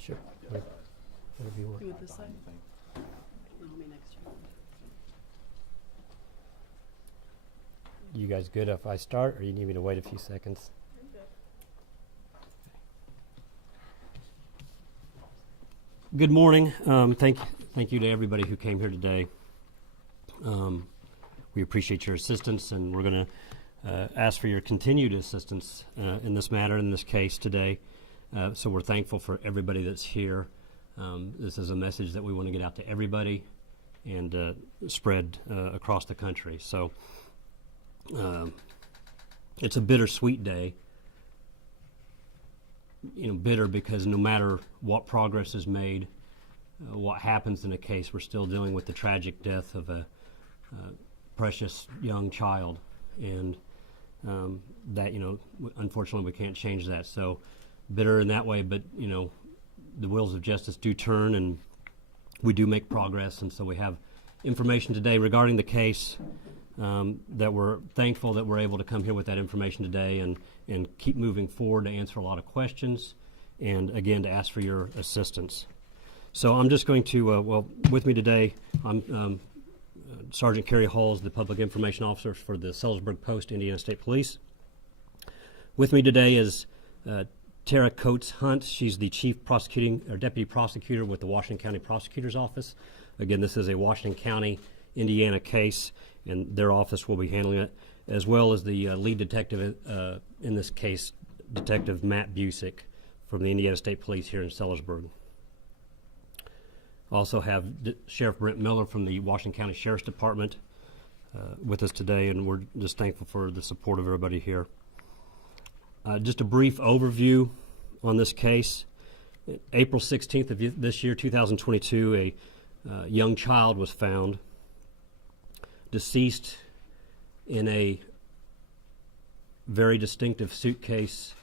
Sure. Whatever you want. You with this side? No, me next to you. You guys good if I start, or you need me to wait a few seconds? Good morning. Thank you to everybody who came here today. We appreciate your assistance, and we're going to ask for your continued assistance in this matter, in this case today. So we're thankful for everybody that's here. This is a message that we want to get out to everybody and spread across the country. So it's a bittersweet day. Bitter because no matter what progress is made, what happens in a case, we're still dealing with the tragic death of a precious young child, and that unfortunately we can't change that. So bitter in that way, but the wheels of justice do turn, and we do make progress. And so we have information today regarding the case that we're thankful that we're able to come here with that information today and keep moving forward to answer a lot of questions and, again, to ask for your assistance. So I'm just going to, with me today, I'm Sergeant Kerry Halls, the Public Information Officer for the Sellersburg Post, Indiana State Police. With me today is Tara Coates Hunt. She's the Deputy Prosecutor with the Washington County Prosecutor's Office. Again, this is a Washington County, Indiana case, and their office will be handling it, as well as the lead detective in this case, Detective Matt Busick from the Indiana State Police here in Sellersburg. Also have Sheriff Brent Miller from the Washington County Sheriff's Department with us today, and we're just thankful for the support of everybody here. Just a brief overview on this case. April 16th of this year, 2022, a young child was found deceased in a very distinctive suitcase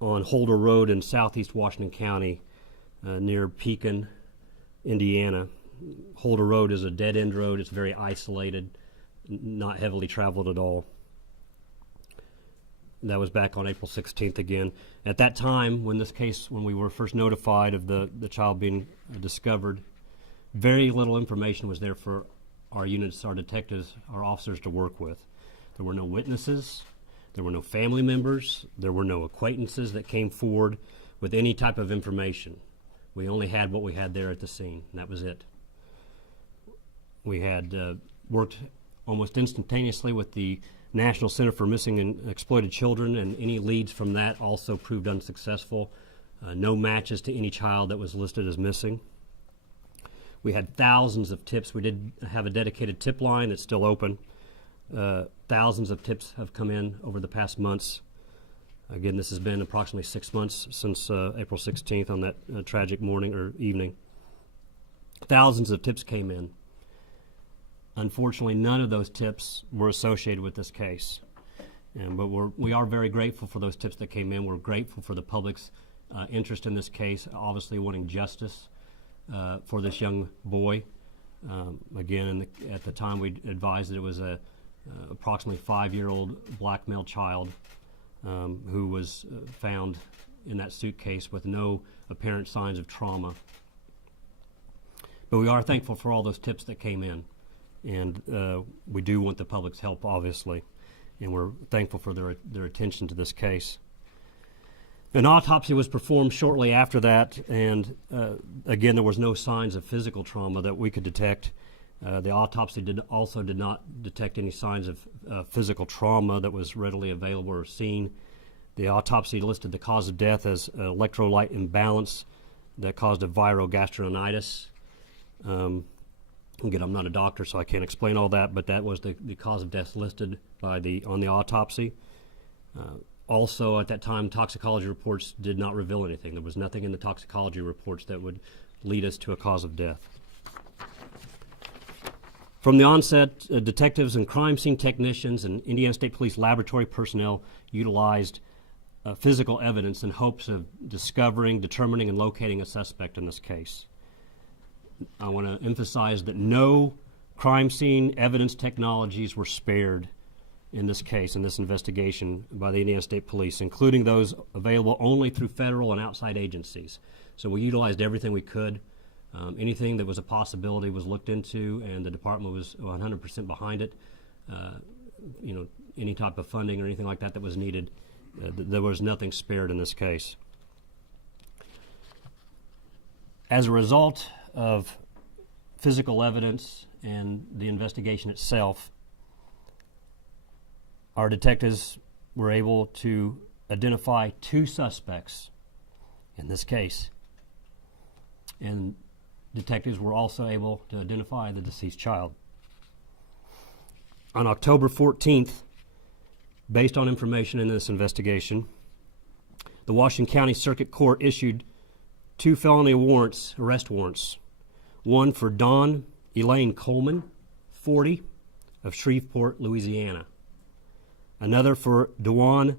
on Holder Road in southeast Washington County near Pekin, Indiana. Holder Road is a dead-end road. It's very isolated, not heavily traveled at all. That was back on April 16th again. At that time, when we were first notified of the child being discovered, very little information was there for our units, our detectives, our officers to work with. There were no witnesses. There were no family members. There were no acquaintances that came forward with any type of information. We only had what we had there at the scene, and that was it. We had worked almost instantaneously with the National Center for Missing and Exploited Children, and any leads from that also proved unsuccessful. No matches to any child that was listed as missing. We had thousands of tips. We did have a dedicated tip line that's still open. Thousands of tips have come in over the past months. Again, this has been approximately 6 months since April 16th on that tragic morning or evening. Thousands of tips came in. Unfortunately, none of those tips were associated with this case. But we are very grateful for those tips that came in. We're grateful for the public's interest in this case, obviously wanting justice for this young boy. Again, at the time, we advised that it was a approximately 5-year-old black male child who was found in that suitcase with no apparent signs of trauma. But we are thankful for all those tips that came in, and we do want the public's help, obviously, and we're thankful for their attention to this case. An autopsy was performed shortly after that, and again, there was no signs of physical trauma that we could detect. The autopsy did not detect any signs of physical trauma that was readily available or seen. The autopsy listed the cause of death as electrolyte imbalance that caused a viral gastronitis. Again, I'm not a doctor, so I can't explain all that, but that was the cause of death listed on the autopsy. Also, at that time, toxicology reports did not reveal anything. There was nothing in the toxicology reports that would lead us to a cause of death. From the onset, detectives and crime scene technicians and Indiana State Police laboratory personnel utilized physical evidence in hopes of discovering, determining, and locating a suspect in this case. I want to emphasize that no crime scene evidence technologies were spared in this case, in this investigation by the Indiana State Police, including those available only through federal and outside agencies. So we utilized everything we could. Anything that was a possibility was looked into, and the department was 100% behind it. Any type of funding or anything like that that was needed, there was nothing spared in this case. As a result of physical evidence and the investigation itself, our detectives were able to identify 2 suspects in this case. And detectives were also able to identify the deceased child. On October 14th, based on information in this investigation, the Washington County Circuit Court issued 2 felony warrants, arrest warrants. One for Dawn Elaine Coleman, 40, of Shreveport, Louisiana. Another for Dewan,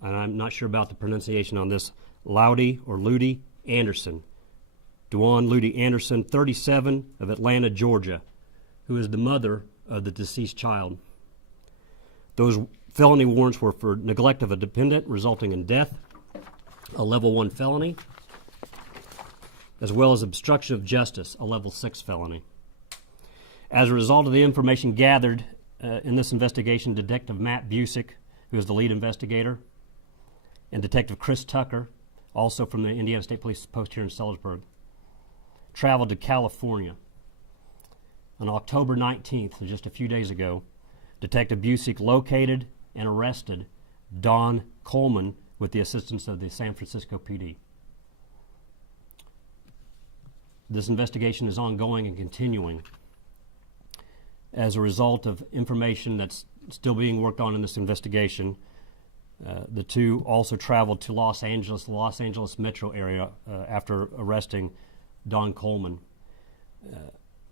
and I'm not sure about the pronunciation on this, Ludi Anderson. Dewan Ludi Anderson, 37, of Atlanta, Georgia, who is the mother of the deceased child. Those felony warrants were for neglect of a dependent resulting in death, a level 1 felony, as well as obstruction of justice, a level 6 felony. As a result of the information gathered in this investigation, Detective Matt Busick, who is the lead investigator, and Detective Chris Tucker, also from the Indiana State Police post here in Sellersburg, traveled to California. On October 19th, so just a few days ago, Detective Busick located and arrested Dawn Coleman with the assistance of the San Francisco PD. This investigation is ongoing and continuing. As a result of information that's still being worked on in this investigation, the 2 also traveled to Los Angeles metro area after arresting Dawn Coleman.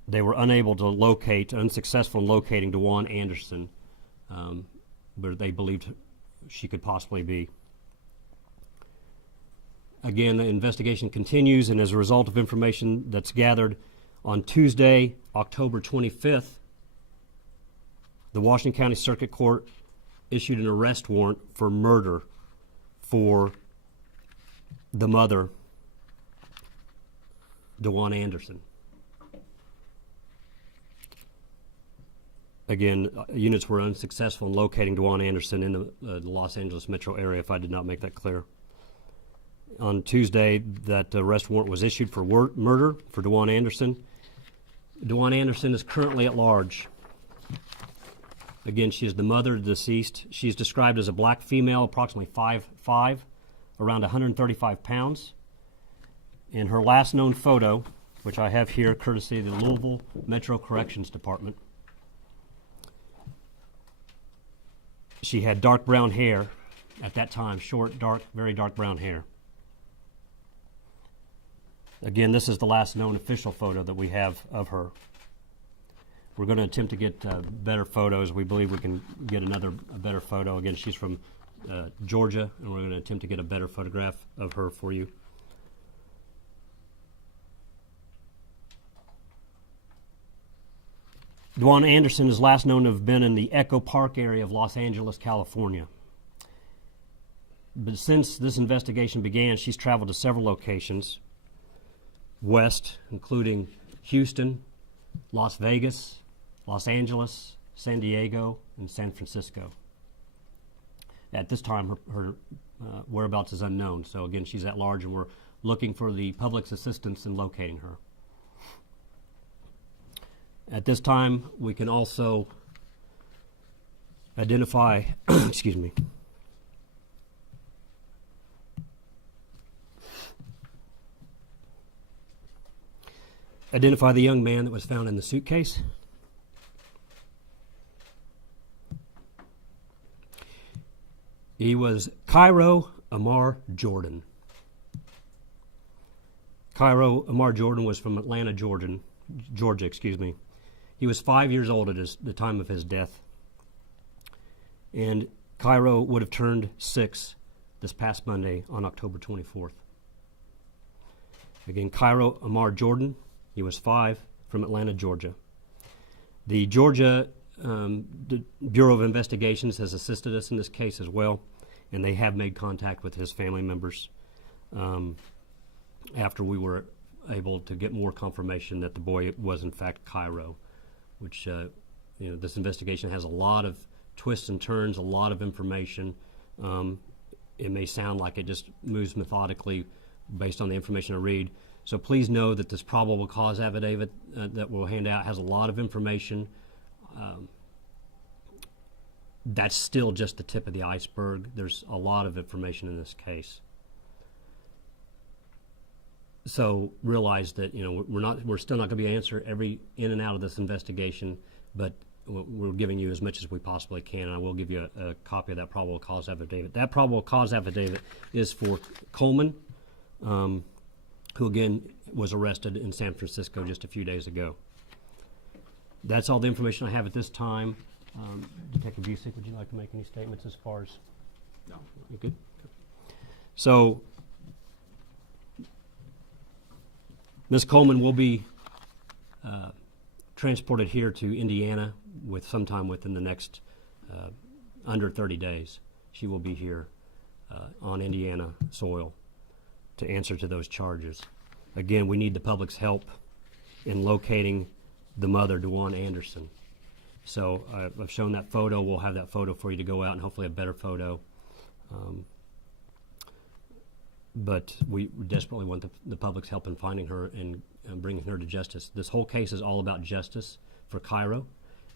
They were unsuccessful in locating Dewan Anderson, but they believed she could possibly be. Again, the investigation continues, and as a result of information that's gathered on Tuesday, October 25th, the Washington County Circuit Court issued an arrest warrant for murder for the mother, Dewan Anderson. Again, units were unsuccessful in locating Dewan Anderson in the Los Angeles metro area, if I did not make that clear. On Tuesday, that arrest warrant was issued for murder for Dewan Anderson. Dewan Anderson is currently at large. Again, she is the mother of the deceased. She is described as a black female, approximately 5'5", around 135 pounds. In her last known photo, which I have here courtesy of the Louisville Metro Corrections Department, she had dark brown hair at that time, short, dark, very dark brown hair. Again, this is the last known official photo that we have of her. We're going to attempt to get better photos. We believe we can get a better photo. Again, she's from Georgia, and we're going to attempt to get a better photograph of her for you. Dewan Anderson is last known to have been in the Echo Park area of Los Angeles, California. But since this investigation began, she's traveled to several locations west, including Houston, Las Vegas, Los Angeles, San Diego, and San Francisco. At this time, her whereabouts is unknown. So again, she's at large, and we're looking for the public's assistance in locating her. At this time, we can also identify, excuse me, identify the young man that was found in the suitcase. He was Cairo Amar Jordan. Cairo Amar Jordan was from Atlanta, Georgia. He was 5 years old at the time of his death. And Cairo would have turned 6 this past Monday on October 24th. Again, Cairo Amar Jordan, he was 5, from Atlanta, Georgia. The Georgia the Bureau of Investigations has assisted us in this case as well, and they have made contact with his family members after we were able to get more confirmation that the boy was in fact Cairo, which this investigation has a lot of twists and turns, a lot of information. It may sound like it just moves methodically based on the information I read. So please know that this probable cause affidavit that we'll hand out has a lot of information. That's still just the tip of the iceberg. There's a lot of information in this case. So realize that we're still not going to be able to answer every in and out of this investigation, but we're giving you as much as we possibly can, and I will give you a copy of that probable cause affidavit. That probable cause affidavit is for Coleman, who again was arrested in San Francisco just a few days ago. That's all the information I have at this time. Detective Busick, would you like to make any statements as far as? No. You good? So, Ms. Coleman will be transported here to Indiana sometime within the next under 30 days. She will be here on Indiana soil to answer to those charges. Again, we need the public's help in locating the mother, DeJuan Anderson. So I've shown that photo. We'll have that photo for you to go out and hopefully a better photo. But we desperately want the public's help in finding her and bringing her to justice. This whole case is all about justice for Cairo.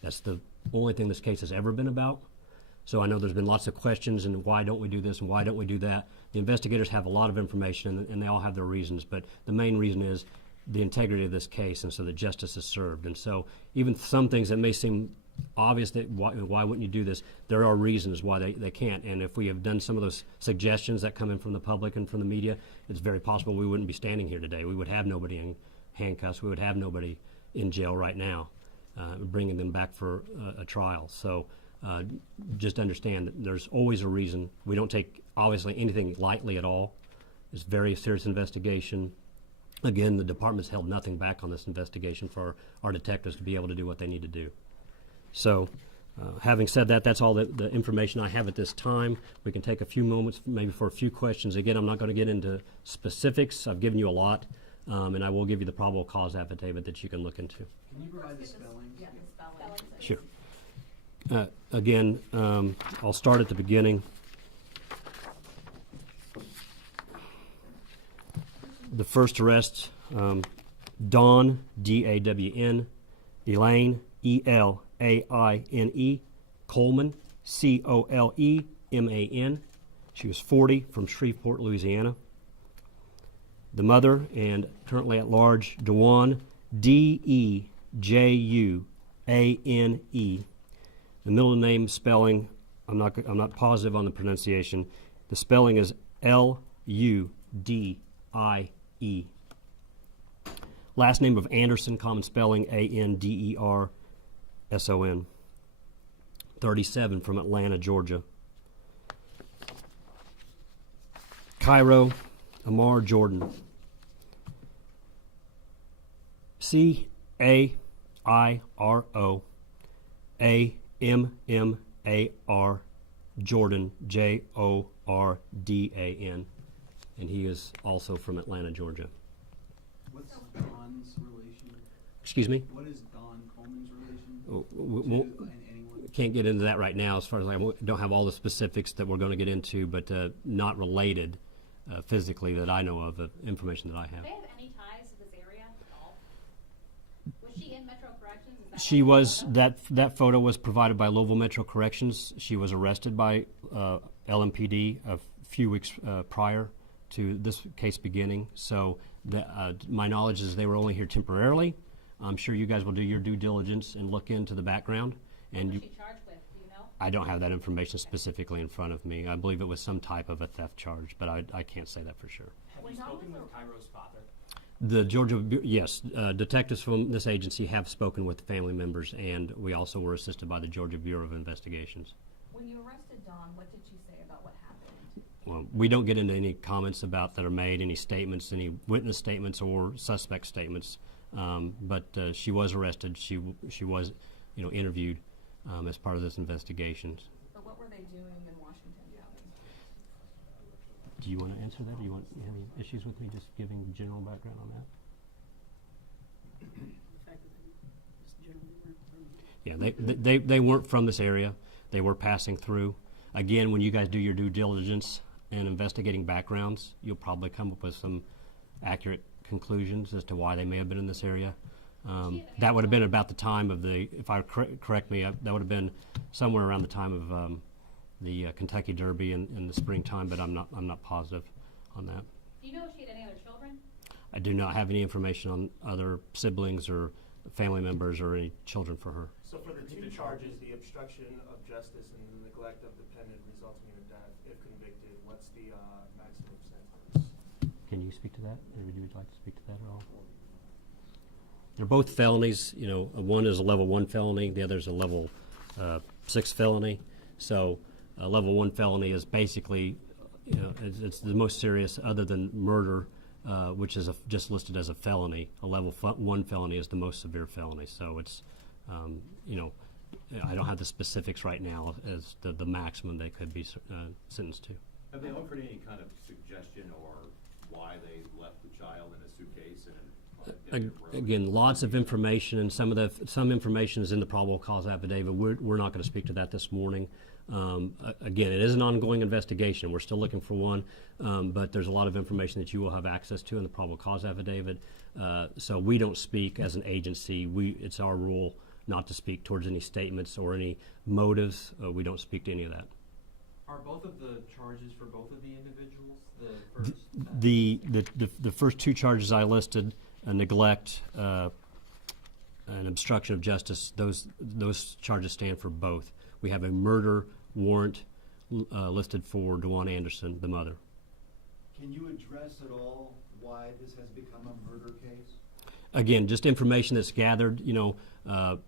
That's the only thing this case has ever been about. So I know there's been lots of questions and why don't we do this and why don't we do that. The investigators have a lot of information and they all have their reasons, but the main reason is the integrity of this case and so that justice is served. And so even some things that may seem obvious, that why wouldn't you do this, there are reasons why they can't. And if we have done some of those suggestions that come in from the public and from the media, it's very possible we wouldn't be standing here today. We would have nobody in handcuffs. We would have nobody in jail right now, bringing them back for a trial. So just understand that there's always a reason. We don't take, obviously, anything lightly at all. It's a very serious investigation. Again, the department's held nothing back on this investigation for our detectives to be able to do what they need to do. So, having said that, that's all the information I have at this time. We can take a few moments maybe for a few questions. Again, I'm not going to get into specifics. I've given you a lot, and I will give you the probable cause affidavit that you can look into. Can you provide the spellings? Yeah, the spelling. Sure. Again, I'll start at the beginning. The first arrest, Dawn, D-A-W-N, Elaine, E-L-A-I-N-E, Coleman, C-O-L-E-M-A-N. She was 40, from Shreveport, Louisiana. The mother and currently at large, DeJuan, D-E-J-U-A-N-E. The middle name spelling, I'm not positive on the pronunciation. The spelling is L-U-D-I-E. Last name of Anderson, common spelling A-N-D-E-R-S-O-N. 37, from Atlanta, Georgia. Cairo, Amar Jordan. C-A-I-R-O A-M-M-A-R Jordan, J-O-R-D-A-N. And he is also from Atlanta, Georgia. What's Don's relation? Excuse me? What is Don Coleman's relation We'll, to anyone? can't get into that right now as far as I don't have all the specifics that we're going to get into, but not related physically that I know of information that I Do have. they have any ties to this area at all? Was she in Metro Corrections? Is that She what was, the photo? that photo was provided by Louisville Metro Corrections. She was arrested by LMPD a few weeks prior to this case beginning. So my knowledge is they were only here temporarily. I'm sure you guys will do your due diligence and look into the background. What And was she charged with? Do you know? I don't have that information specifically in front of me. I believe it was some type of a theft charge, but I can't say that for sure. Have you spoken with Cairo's father? The Georgia, yes, detectives from this agency have spoken with family members, and we also were assisted by the Georgia Bureau of Investigations. When you arrested Dawn, what did she say about what happened? Well, we don't get into any comments about that are made, any statements, any witness statements or suspect statements. But she was arrested. She was, interviewed. as part of this investigation. But what were they doing in Washington County? Do you want to answer that? Do you have any issues with me just giving general background on that? The fact that they just generally weren't from. Yeah, they weren't from this area. They were passing through. Again, when you guys do your due diligence and investigating backgrounds, you'll probably come up with some accurate conclusions as to why they may have been in this area. That would have been about the time of the, if I correct me, that would have been somewhere around the time of the Kentucky Derby in the springtime, but I'm not positive on that. Do you know if she had any other children? I do not have any information on other siblings or family members or any children for her. So for the two charges, the obstruction of justice and the neglect of dependent resulting in a death, if convicted, what's the maximum sentence? Can you speak to that? Or would you like to speak to that at all? They're both felonies. You know, one is a level 1 felony, the other is a level 6 felony. So a level 1 felony is basically, you know, it's the most serious other than murder, which is just listed as a felony. A level 1 felony is the most severe felony. So it's, you know, I don't have the specifics right now as the maximum they could be sentenced to. Have they offered any kind of suggestion or why they left the child in a suitcase and Again, lots of information, and some information is in the probable cause affidavit. We're not going to speak to that this morning. Again, it is an ongoing investigation. We're still looking for one, but there's a lot of information that you will have access to in the probable cause affidavit. So we don't speak as an agency. It's our rule not to speak towards any statements or any motives. We don't speak to any of that. Are both of the charges for both of the individuals the first? The first two charges I listed, neglect and obstruction of justice, those charges stand for both. We have a murder warrant listed for DeJuan Anderson, the mother. Can you address at all why this has become a murder case? Again, just information that's gathered. You know,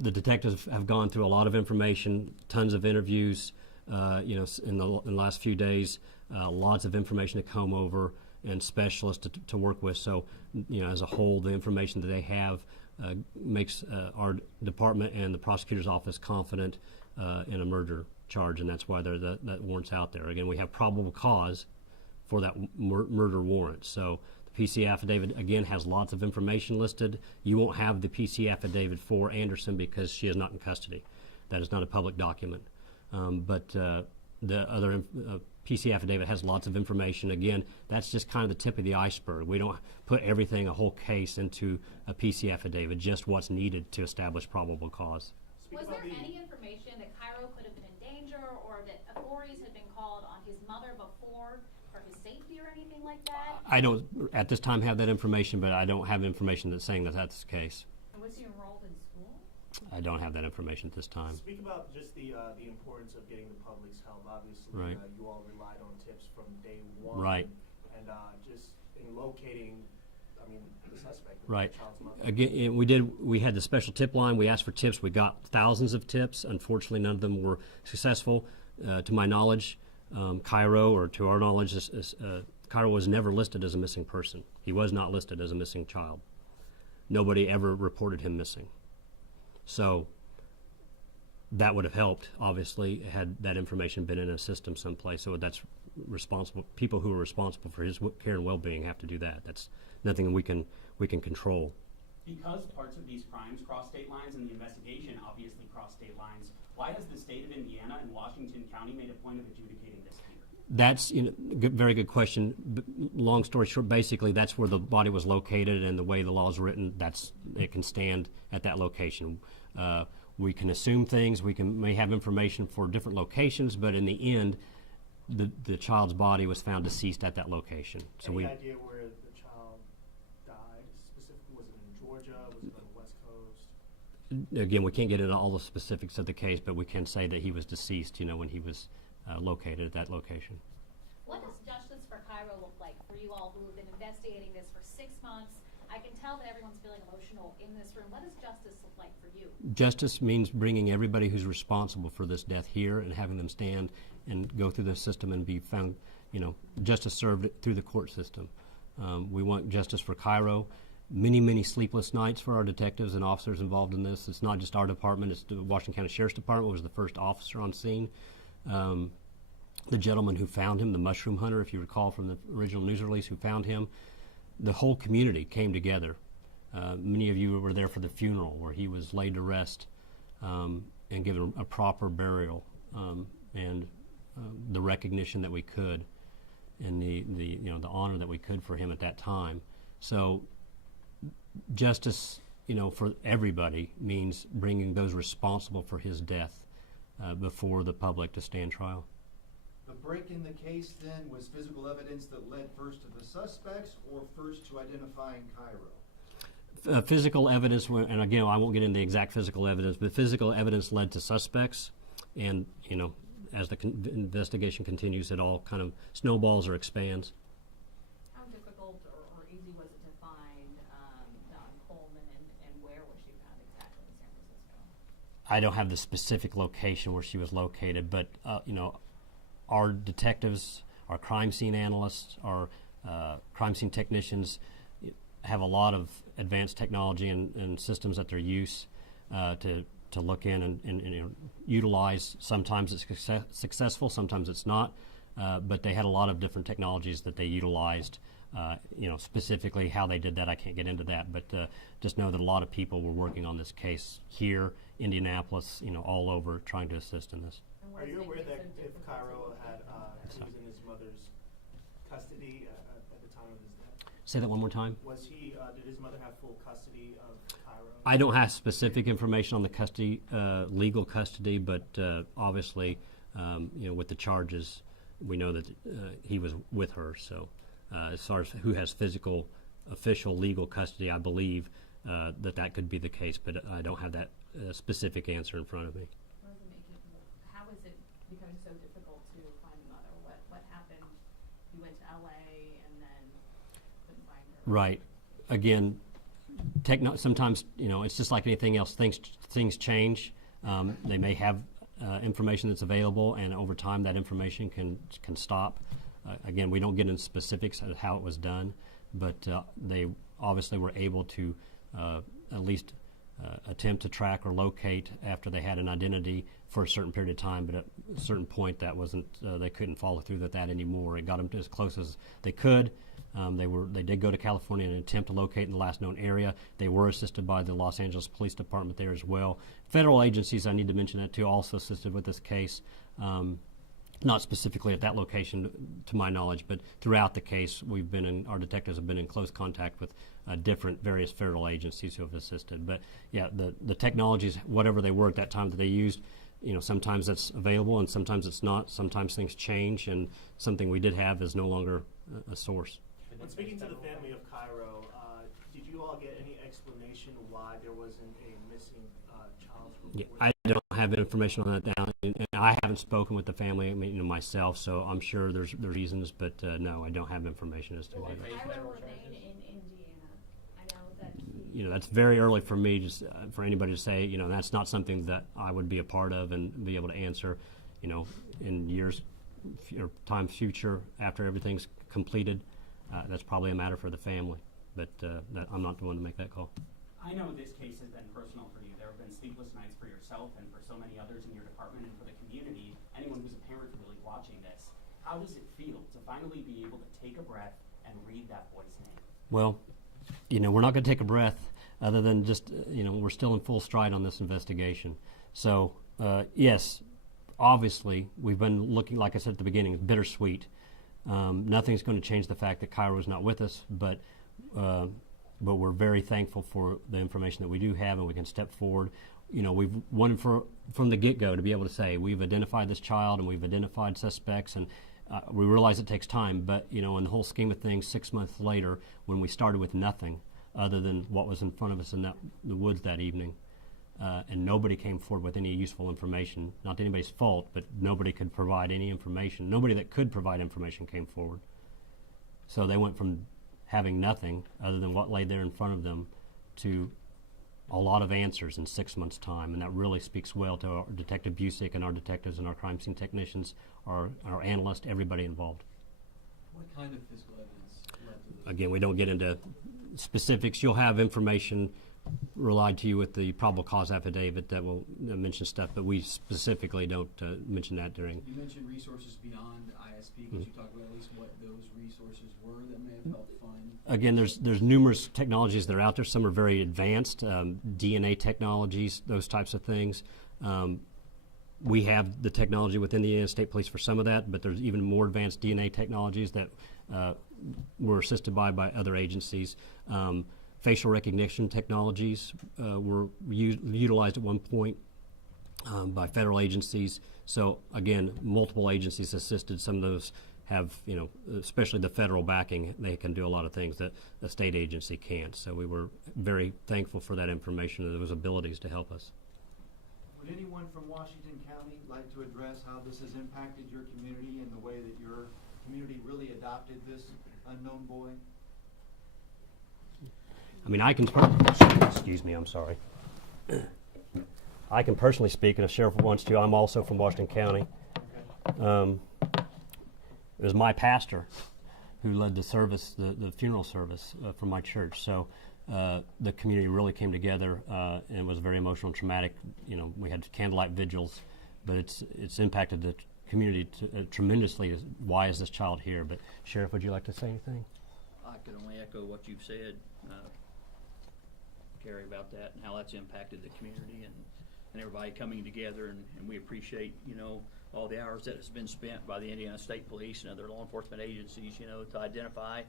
the detectives have gone through a lot of information, tons of interviews. You know, in the last few days, lots of information to comb over and specialists to work with. So, you know, as a whole, the information that they have makes our department and the prosecutor's office confident in a murder charge, and that's why that warrant's out there. Again, we have probable cause for that murder warrant. So the PC affidavit, again, has lots of information listed. You won't have the PC affidavit for Anderson because she is not in custody. That is not a public document. But the other PC affidavit has lots of information. Again, that's just kind of the tip of the iceberg. We don't put everything, a whole case, into a PC affidavit, just what's needed to establish probable cause. Was there any information that Cairo could have been in danger or that authorities had been called on his mother before for his safety or anything like that? I don't, at this time, have that information, but I don't have information that's saying that that's the case. And was he enrolled in school? I don't have that information at this time. Speak about just the importance of getting the public's help. Obviously, Right. You all relied on tips from day one. Right. And just in locating, I mean, the suspect, Right. the child's mother. Again, we had the special tip line. We asked for tips. We got thousands of tips. Unfortunately, none of them were successful. To my knowledge, Cairo, or to our knowledge, Cairo was never listed as a missing person. He was not listed as a missing child. Nobody ever reported him missing. So that would have helped, obviously, had that information been in a system someplace. So that's responsible. People who are responsible for his care and well-being have to do that. That's nothing we can control. Because parts of these crimes cross state lines and the investigation obviously cross state lines, why has the state of Indiana and Washington County made a point of adjudicating this here? That's very good question. Long story short, basically, that's where the body was located, and the way the law is written, it can stand at that location. We can assume things. We may have information for different locations, but in the end, the child's body was found deceased at that location. So Any idea where the child died specifically? Was it in Georgia? Was it on the West Coast? Again, we can't get into all the specifics of the case, but we can say that he was deceased, when he was located at that location. What does justice for Cairo look like for you all who have been investigating this for 6 months? I can tell that everyone's feeling emotional in this room. What does justice look like for you? Justice means bringing everybody who's responsible for this death here and having them stand and go through the system and be found, justice served through the court system. We want justice for Cairo, many, many sleepless nights for our detectives and officers involved in this. It's not just our department, it's the Washington County Sheriff's Department was the first officer on scene. The gentleman who found him, the mushroom hunter, if you recall from the original news release, who found him, the whole community came together. Many of you were there for the funeral where he was laid to rest and given a proper burial and the recognition that we could and the honor that we could for him at that time. So justice, for everybody means bringing those responsible for his death before the public to stand trial. The break in the case then was physical evidence that led first to the suspects or first to identifying Cairo? Physical evidence, and again, I won't get into the exact physical evidence, but physical evidence led to suspects, and as the investigation continues, it all kind of snowballs or expands. How difficult or easy was it to find Dawn Coleman, and where was she found exactly in San Francisco? I don't have the specific location where she was located, but our detectives, our crime scene analysts, our crime scene technicians have a lot of advanced technology and systems at their use to look in and utilize. Sometimes it's successful, sometimes it's not, but they had a lot of different technologies that they utilized. Specifically how they did that, I can't get into that, but just know that a lot of people were working on this case here, Indianapolis, all over, trying to assist in this. Are you aware that if Cairo he was in his mother's custody at the time of his death? Say that one more time. Did his mother have full custody of Cairo? I don't have specific information on the custody, legal custody, but obviously, with the charges, we know that he was with her. So, as far as who has physical, official, legal custody, I believe that could be the case, but I don't have that specific answer in front of me. How is it becoming so difficult to find the mother? What happened? You went to LA and then couldn't find her. Right. Again, sometimes it's just like anything else. Things change. They may have information that's available, and over time that information can stop. Again, we don't get into specifics of how it was done, but they obviously were able to at least attempt to track or locate after they had an identity for a certain period of time, but at a certain point that wasn't, they couldn't follow through with that anymore. It got them as close as they could. They did go to California and attempt to locate in the last known area. They were assisted by the Los Angeles Police Department there as well. Federal agencies, I need to mention that too, also assisted with this case. Not specifically at that location, to my knowledge, but throughout the case, our detectives have been in close contact with various federal agencies who have assisted. But yeah, the technologies, whatever they were at that time that they used, sometimes that's available and sometimes it's not. Sometimes things change, and something we did have is no longer a source. When speaking to the family of Cairo, did you all get any explanation why there wasn't a missing child? Yeah, I don't have information on that now, and I haven't spoken with the family, myself, so I'm sure there's reasons, but no, I don't have information as to why. Cairo remained in Indiana. I know that That's very early for me, just for anybody to say, that's not something that I would be a part of and be able to answer, in years or time future after everything's completed. That's probably a matter for the family, but I'm not the one to make that call. I know this case has been personal for you. There have been sleepless nights for yourself and for so many others in your department and for the community, anyone who's a parent really watching this. How does it feel to finally be able to take a breath and read that boy's name? Well, we're not going to take a breath other than just, we're still in full stride on this investigation. So, yes, obviously, we've been looking, like I said at the beginning, bittersweet. Nothing's going to change the fact that Cairo's not with us, but we're very thankful for the information that we do have, and we can step forward. We've wanted from the get-go to be able to say we've identified this child and we've identified suspects, and we realize it takes time, but in the whole scheme of things, 6 months later, when we started with nothing other than what was in front of us in the woods that evening, and nobody came forward with any useful information. Not anybody's fault, but nobody could provide any information. Nobody that could provide information came forward. So they went from having nothing other than what lay there in front of them to a lot of answers in 6 months' time, and that really speaks well to our Detective Busick and our detectives and our crime scene technicians, our analysts, everybody involved. What kind of physical evidence led to this? Again, we don't get into specifics, you'll have information relied to you with the probable cause affidavit that will mention stuff, but we specifically don't mention that during. You mentioned resources beyond ISP. Could you talk about at least what those resources were that may have helped fund? Again, there's numerous technologies that are out there. Some are very advanced, DNA technologies, those types of things. We have the technology within the United States Police for some of that, but there's even more advanced DNA technologies that were assisted by other agencies. Facial recognition technologies were utilized at one point by federal agencies. So again, multiple agencies assisted. Some of those have, especially the federal backing, they can do a lot of things that a state agency can't. So we were very thankful for that information and those abilities to help us. Would anyone from Washington County like to address how this has impacted your community and the way that your community really adopted this unknown boy? I mean, excuse me, I'm sorry. I can personally speak, and if Sheriff wants to, I'm also from Washington County. It was my pastor who led the service, the funeral service from my church. So the community really came together and it was very emotional and traumatic. We had candlelight vigils, but it's impacted the community tremendously. Why is this child here? But Sheriff, would you like to say anything? I could only echo what you've said, Gary, about that and how that's impacted the community and everybody coming together, and we appreciate, all the hours that has been spent by the Indiana State Police and other law enforcement agencies, to identify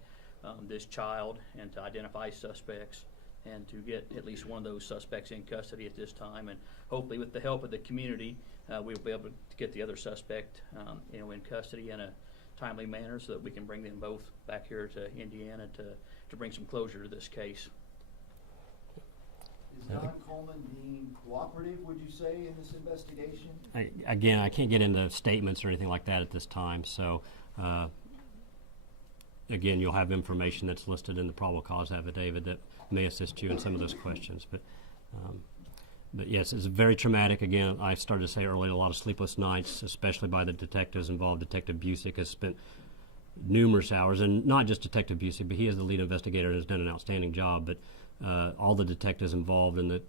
this child and to identify suspects and to get at least one of those suspects in custody at this time. And hopefully with the help of the community, we'll be able to get the other suspect, in custody in a timely manner so that we can bring them both back here to Indiana to bring some closure to this case. Is Don Coleman being cooperative, would you say, in this investigation? Again, I can't get into statements or anything like that at this time. So, again, you'll have information that's listed in the probable cause affidavit that may assist you in some of those questions. But yes, it's very traumatic. Again, I started to say earlier, a lot of sleepless nights, especially by the detectives involved. Detective Busick has spent numerous hours, and not just Detective Busick, but he is the lead investigator and has done an outstanding job. But all the detectives involved and the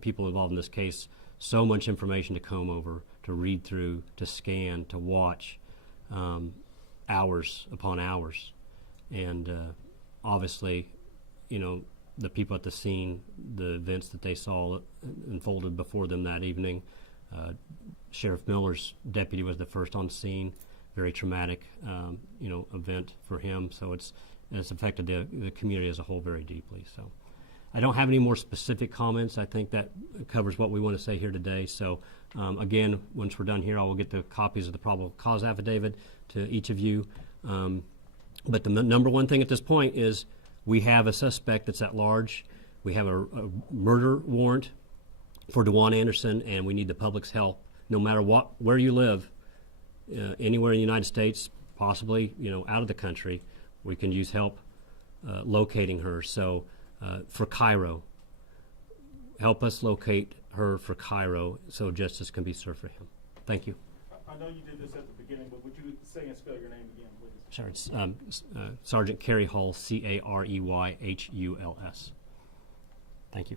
people involved in this case, so much information to comb over, to read through, to scan, to watch, hours upon hours. And obviously, the people at the scene, the events that they saw unfolded before them that evening. Sheriff Miller's deputy was the first on scene. Very traumatic, event for him. So it's affected the community as a whole very deeply. So I don't have any more specific comments. I think that covers what we want to say here today. So again, once we're done here, I will get the copies of the probable cause affidavit to each of you. But the number one thing at this point is we have a suspect that's at large. We have a murder warrant for DeJuan Anderson, and we need the public's help. No matter where you live, anywhere in the United States, possibly out of the country, we can use help locating her. So for Cairo, help us locate her for Cairo so justice can be served for him. Thank you. I know you did this at the beginning, but would you say and spell your name again, please? Sure. It's Sergeant Carey Hull, Careyhuls. Thank you.